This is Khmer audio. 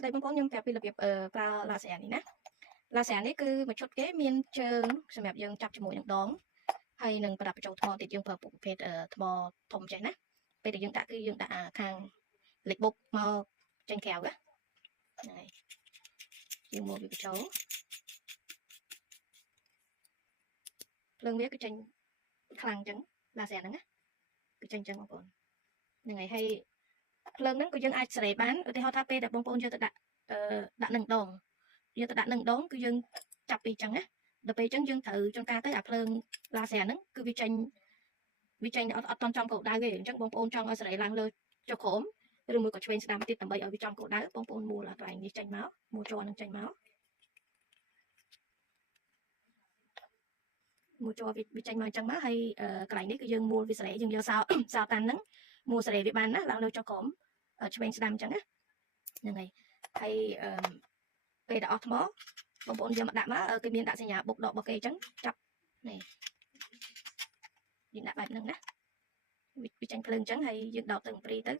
ស្ដីបងប្អូនខ្ញុំប្រាប់ពីរបៀបប្រើឡាសែនេះណាឡាសែនេះគឺមួយឈុតគេមានជើងសម្រាប់យើងចាប់ជាមួយនឹងដងហើយនឹងប្រដាប់បញ្ចូលថ្មទៀតយើងប្រើប្រភេទថ្មធំចេះណាពេលដែលយើងដាក់គឺយើងដាក់ខាងលេខបុកមកចេញក្រៅណាហើយយើងមកវាបញ្ចូលភ្លើងវាគឺចេញខ្លាំងអញ្ចឹងឡាសែហ្នឹងណាគឺចេញអញ្ចឹងបងប្អូនហ្នឹងហើយភ្លើងហ្នឹងក៏យើងអាចសេរីបានឧទាហរណ៍ថាពេលដែលបងប្អូនយកទៅដាក់នឹងដងយកទៅដាក់នឹងដងគឺយើងចាប់ពីអញ្ចឹងណាដល់ពេលអញ្ចឹងយើងត្រូវចុងការទៅអាភ្លើងឡាសែហ្នឹងគឺវាចេញអត់តន់ចំគោលដៅទេអញ្ចឹងបងប្អូនចង់ឲ្យសេរីឡើងលើចុះក្រោមឬមួយក៏ឆ្វេងស្ដាំទៀតដើម្បីឲ្យវាចំគោលដៅបងប្អូនមូលកន្លែងនេះចេញមកមូលជ័រនឹងចេញមកមូលជ័រវាចេញមកអញ្ចឹងមកហើយកន្លែងនេះគឺយើងមូលវាសេរីយើងយកសោតាន់ហ្នឹងមូលសេរីវាបានណាឡើងលើចុះក្រោមឆ្វេងស្ដាំអញ្ចឹងណាហ្នឹងហើយពេលដែលអស់ថ្មបងប្អូនយកមកដាក់មកគេមានដាក់សញ្ញាបុកដករបស់គេអញ្ចឹងចាប់នេះយើងដាក់បែបហ្នឹងណាវាចេញភ្លើងអញ្ចឹងហើយយើងដោតទៅព្រីទៅ